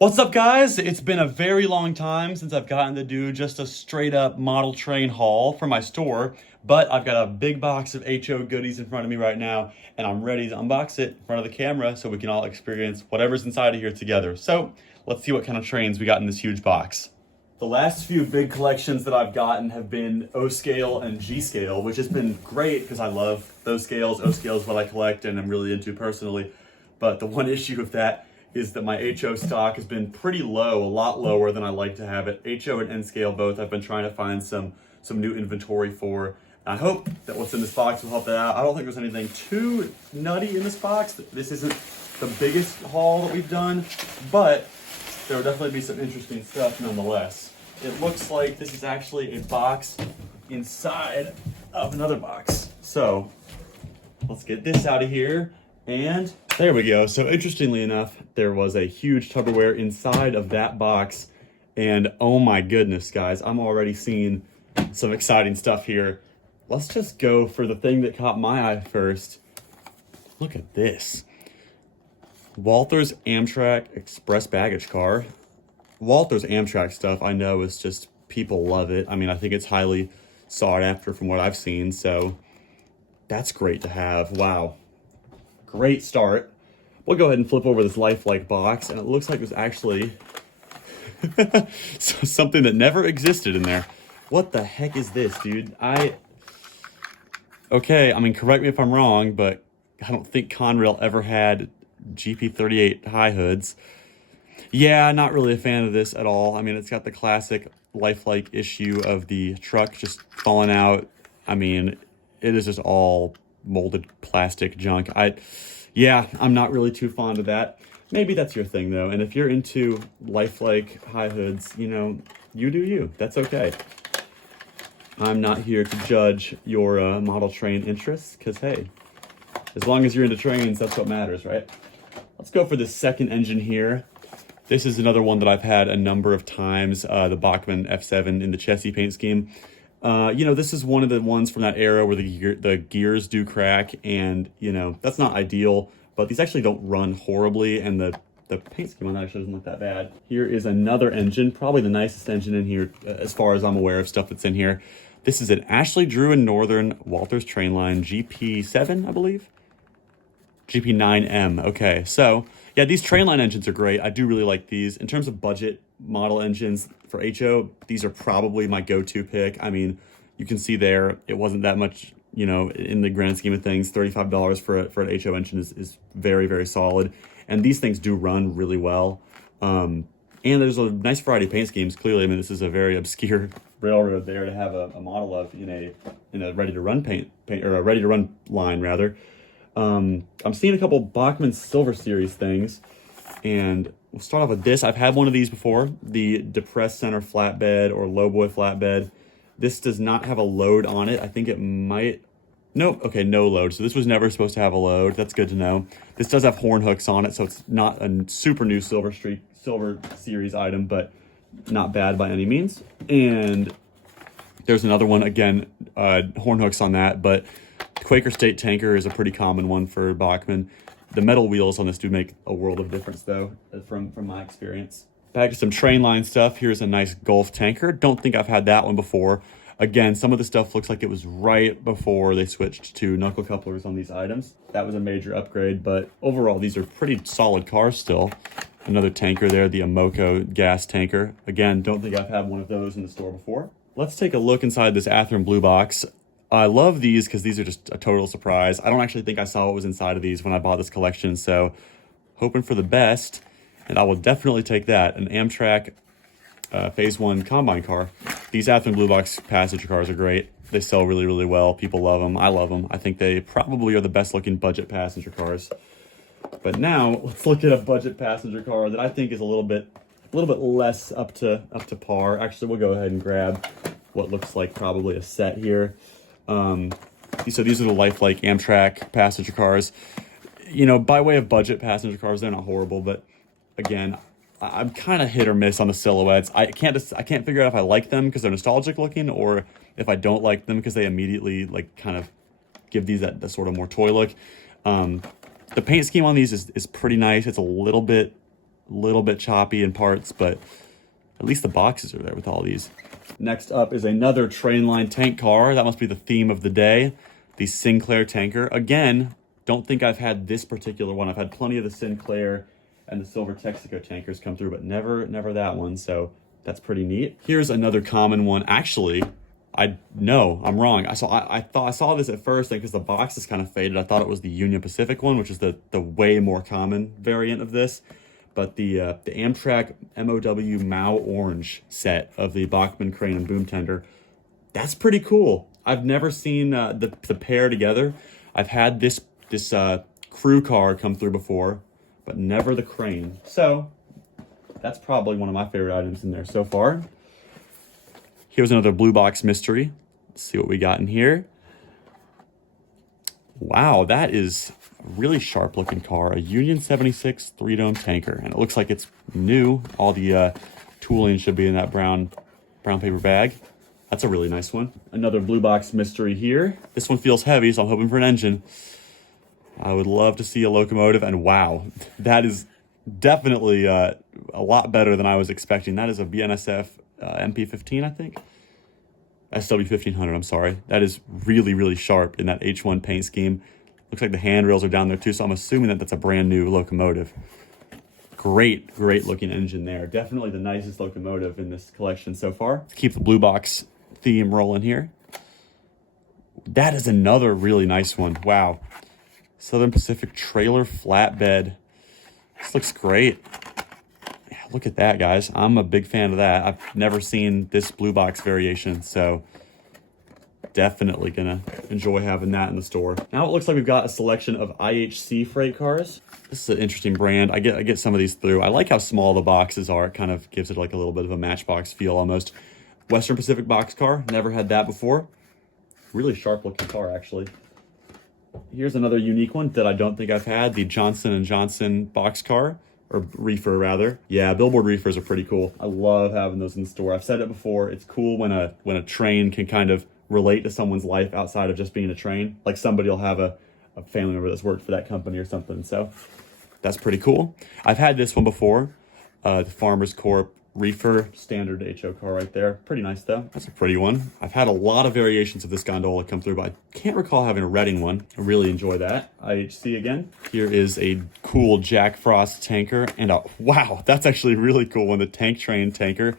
What's up, guys? It's been a very long time since I've gotten to do just a straight up model train haul for my store, but I've got a big box of HO goodies in front of me right now, and I'm ready to unbox it in front of the camera so we can all experience whatever's inside of here together. So let's see what kind of trains we got in this huge box. The last few big collections that I've gotten have been O scale and G scale, which has been great because I love those scales. O scale is what I collect and I'm really into personally. But the one issue with that is that my HO stock has been pretty low, a lot lower than I like to have it. HO and N scale both, I've been trying to find some new inventory for. I hope that what's in this box will help that out. I don't think there's anything too nutty in this box. This isn't the biggest haul that we've done, but there will definitely be some interesting stuff nonetheless. It looks like this is actually a box inside of another box. So let's get this out of here. And there we go. So interestingly enough, there was a huge Tupperware inside of that box. And oh my goodness, guys, I'm already seeing some exciting stuff here. Let's just go for the thing that caught my eye first. Look at this. Walther's Amtrak Express baggage car. Walther's Amtrak stuff, I know, is just, people love it. I mean, I think it's highly sought after from what I've seen. So that's great to have. Wow. Great start. We'll go ahead and flip over this lifelike box, and it looks like there's actually something that never existed in there. What the heck is this, dude? Okay, I mean, correct me if I'm wrong, but I don't think Conrail ever had GP38 high hoods. Yeah, not really a fan of this at all. I mean, it's got the classic lifelike issue of the truck just falling out. I mean, it is just all molded plastic junk. I'm not really too fond of that. Maybe that's your thing though, and if you're into lifelike high hoods, you know, you do you. That's okay. I'm not here to judge your model train interests, because hey, as long as you're into trains, that's what matters, right? Let's go for the second engine here. This is another one that I've had a number of times, the Bachmann F7 in the chassis paint scheme. You know, this is one of the ones from that era where the gears do crack, and, you know, that's not ideal, but these actually don't run horribly, and the paint scheme on that actually doesn't look that bad. Here is another engine, probably the nicest engine in here, as far as I'm aware of stuff that's in here. This is an Ashley Drew and Northern Walther's Trainline GP7, I believe? GP9M, okay. So, yeah, these Trainline engines are great. I do really like these. In terms of budget model engines for HO, these are probably my go-to pick. I mean, you can see there, it wasn't that much, you know, in the grand scheme of things. $35 for an HO engine is very, very solid. And these things do run really well. And there's a nice variety of paint schemes. Clearly, I mean, this is a very obscure railroad there to have a model of in a ready-to-run paint, or a ready-to-run line, rather. I'm seeing a couple Bachmann Silver Series things, and we'll start off with this. I've had one of these before, the depressed center flatbed or lowboy flatbed. This does not have a load on it. I think it might. Nope. Okay, no load. So this was never supposed to have a load. That's good to know. This does have horn hooks on it, so it's not a super new Silver Series item, but not bad by any means. And there's another one, again, horn hooks on that, but Quaker State tanker is a pretty common one for Bachmann. The metal wheels on this do make a world of difference, though, from my experience. Back to some train line stuff. Here's a nice Gulf tanker. Don't think I've had that one before. Again, some of the stuff looks like it was right before they switched to knuckle couplers on these items. That was a major upgrade, but overall, these are pretty solid cars still. Another tanker there, the Amoco gas tanker. Again, don't think I've had one of those in the store before. Let's take a look inside this Athearn Blue box. I love these because these are just a total surprise. I don't actually think I saw what was inside of these when I bought this collection, so hoping for the best, and I will definitely take that. An Amtrak Phase 1 combine car. These Athearn Blue Box passenger cars are great. They sell really, really well. People love them. I love them. I think they probably are the best looking budget passenger cars. But now let's look at a budget passenger car that I think is a little bit less up to par. Actually, we'll go ahead and grab what looks like probably a set here. So these are the lifelike Amtrak passenger cars. You know, by way of budget passenger cars, they're not horrible, but again, I'm kind of hit or miss on the silhouettes. I can't figure out if I like them because they're nostalgic looking, or if I don't like them because they immediately like kind of give these that sort of more toy look. The paint scheme on these is pretty nice. It's a little bit little bit choppy in parts, but at least the boxes are there with all these. Next up is another Trainline tank car. That must be the theme of the day. The Sinclair tanker. Again, don't think I've had this particular one. I've had plenty of the Sinclair and the Silver Texaco tankers come through, but never that one. So that's pretty neat. Here's another common one. Actually, no, I'm wrong. I saw this at first, because the box is kind of faded. I thought it was the Union Pacific one, which is the way more common variant of this. But the Amtrak MOW Mao Orange set of the Bachmann crane and boom tender, that's pretty cool. I've never seen the pair together. I've had this crew car come through before, but never the crane. So that's probably one of my favorite items in there so far. Here's another blue box mystery. Let's see what we got in here. Wow, that is a really sharp looking car. A Union 76 3-dome tanker. And it looks like it's new. All the tooling should be in that brown paper bag. That's a really nice one. Another blue box mystery here. This one feels heavy, so I'm hoping for an engine. I would love to see a locomotive, and wow, that is definitely a lot better than I was expecting. That is a BNSF MP15, I think. SW1500, I'm sorry. That is really, really sharp in that H1 paint scheme. Looks like the handrails are down there too, so I'm assuming that that's a brand new locomotive. Great looking engine there. Definitely the nicest locomotive in this collection so far. Let's keep the blue box theme rolling here. That is another really nice one. Wow. Southern Pacific trailer flatbed. This looks great. Yeah, look at that, guys. I'm a big fan of that. I've never seen this blue box variation, so definitely gonna enjoy having that in the store. Now it looks like we've got a selection of IHC freight cars. This is an interesting brand. I get some of these through. I like how small the boxes are. It kind of gives it like a little bit of a Matchbox feel almost. Western Pacific boxcar. Never had that before. Really sharp looking car, actually. Here's another unique one that I don't think I've had. The Johnson & Johnson boxcar, or reefer rather. Yeah, billboard reefers are pretty cool. I love having those in the store. I've said it before. It's cool when a train can kind of relate to someone's life outside of just being a train. Like somebody will have a family member that's worked for that company or something. So that's pretty cool. I've had this one before. The Farmers Corp reefer, standard HO car right there. Pretty nice though. That's a pretty one. I've had a lot of variations of this gondola come through, but I can't recall having a Reading one. I really enjoy that. IHC again. Here is a cool Jack Frost tanker, and wow, that's actually really cool one. The Tank Train tanker.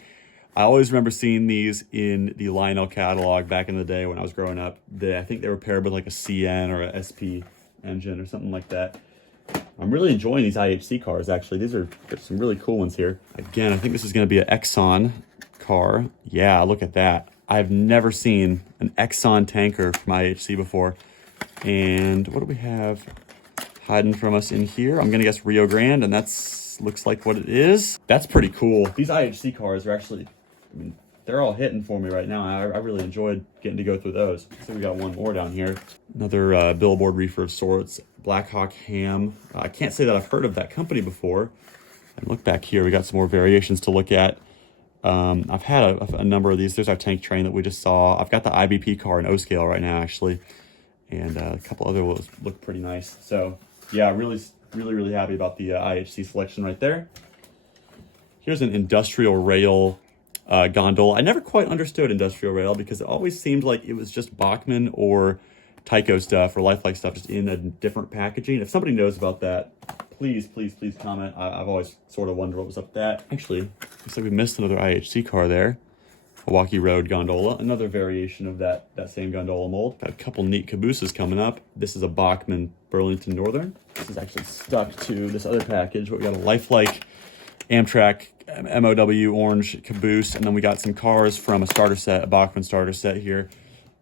I always remember seeing these in the Lionel catalog back in the day when I was growing up. I think they were paired with like a CN or a SP engine or something like that. I'm really enjoying these IHC cars, actually. There's some really cool ones here. Again, I think this is going to be an Exxon car. Yeah, look at that. I've never seen an Exxon tanker from IHC before. And what do we have hiding from us in here? I'm going to guess Rio Grande, and that's looks like what it is. That's pretty cool. These IHC cars are actually, I mean, they're all hitting for me right now. I really enjoyed getting to go through those. So we got one more down here. Another billboard reefer of sorts. Blackhawk Ham. I can't say that I've heard of that company before. And look back here, we got some more variations to look at. I've had a number of these. There's our tank train that we just saw. I've got the IBP car in O-scale right now, actually. And a couple other ones look pretty nice. So yeah, really happy about the IHC selection right there. Here's an industrial rail gondola. I never quite understood industrial rail because it always seemed like it was just Bachmann or Tyco stuff or Lifelike stuff, just in a different packaging. If somebody knows about that, please comment. I've always sort of wondered what was up with that. Actually, looks like we missed another IHC car there. Milwaukee Road gondola, another variation of that same gondola mold. Got a couple neat cabooses coming up. This is a Bachmann Burlington Northern. This is actually stuck to this other package, but we got a Lifelike Amtrak MOW orange caboose, and then we got some cars from a starter set, a Bachmann starter set here.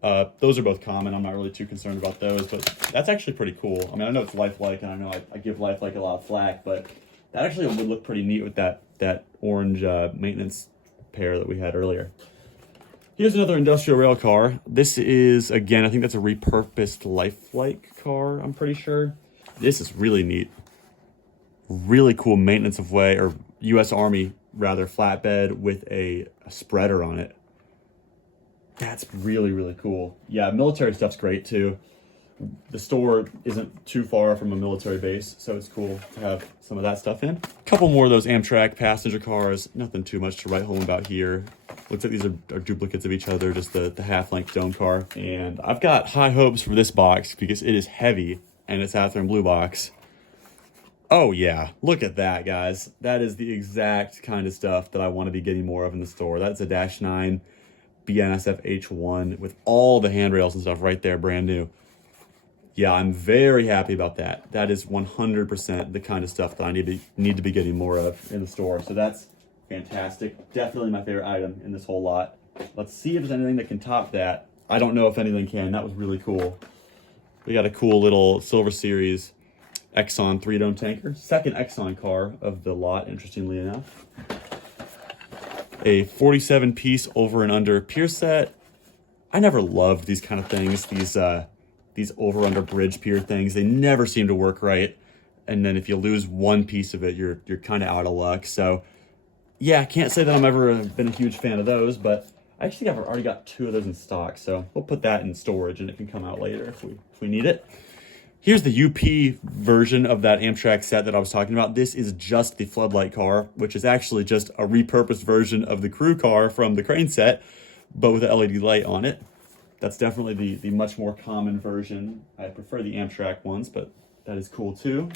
Those are both common. I'm not really too concerned about those, but that's actually pretty cool. I mean, I know it's Lifelike, and I know I give Lifelike a lot of flack, but that actually would look pretty neat with that orange maintenance pair that we had earlier. Here's another industrial rail car. This is, again, I think that's a repurposed Lifelike car, I'm pretty sure. This is really neat. Really cool maintenance of way, or U.S. Army, rather, flatbed with a spreader on it. That's really cool. Yeah, military stuff's great, too. The store isn't too far from a military base, so it's cool to have some of that stuff in. A couple more of those Amtrak passenger cars, nothing too much to write home about here. Looks like these are duplicates of each other, just the half-length dome car. And I've got high hopes for this box because it is heavy and it's Athearn Blue box. Oh yeah, look at that, guys. That is the exact kind of stuff that I want to be getting more of in the store. That's a Dash 9 BNSF H1 with all the handrails and stuff right there, brand new. Yeah, I'm very happy about that. That is 100% the kind of stuff that I need to be getting more of in the store. So that's fantastic. Definitely my favorite item in this whole lot. Let's see if there's anything that can top that. I don't know if anything can. That was really cool. We got a cool little Silver Series Exxon 3-dome tanker. Second Exxon car of the lot, interestingly enough. A 47-piece over and under pier set. I never loved these kind of things. These over under bridge pier things, they never seem to work right. And then if you lose one piece of it, you're kind of out of luck. So yeah, I can't say that I'm ever been a huge fan of those, but I actually have already got 2 of those in stock. So we'll put that in storage and it can come out later if we need it. Here's the UP version of that Amtrak set that I was talking about. This is just the floodlight car, which is actually just a repurposed version of the crew car from the crane set, but with an LED light on it. That's definitely the much more common version. I prefer the Amtrak ones, but that is cool too.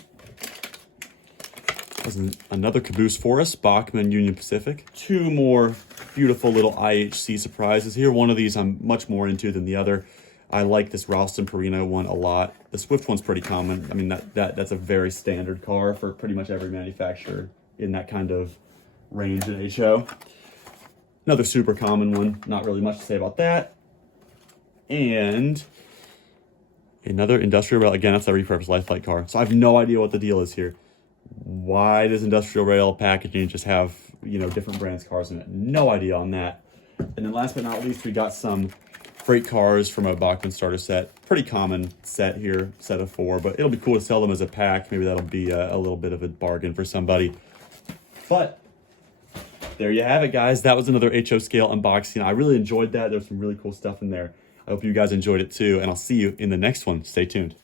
There's another caboose for us, Bachmann Union Pacific. 2 more beautiful little IHC surprises here. One of these I'm much more into than the other. I like this Ralston Perino one a lot. The Swift one's pretty common. I mean, that's a very standard car for pretty much every manufacturer in that kind of range in HO. Another super common one, not really much to say about that. And another Industrial Rail, again, that's a repurposed lifelike car. So I have no idea what the deal is here. Why does Industrial Rail packaging just have, different brands cars in it? No idea on that. And then last but not least, we got some freight cars from a Bachmann starter set. Pretty common set here, set of 4, but it'll be cool to sell them as a pack. Maybe that'll be a little bit of a bargain for somebody. But there you have it, guys. That was another HO scale unboxing. I really enjoyed that. There's some really cool stuff in there. I hope you guys enjoyed it too, and I'll see you in the next one. Stay tuned.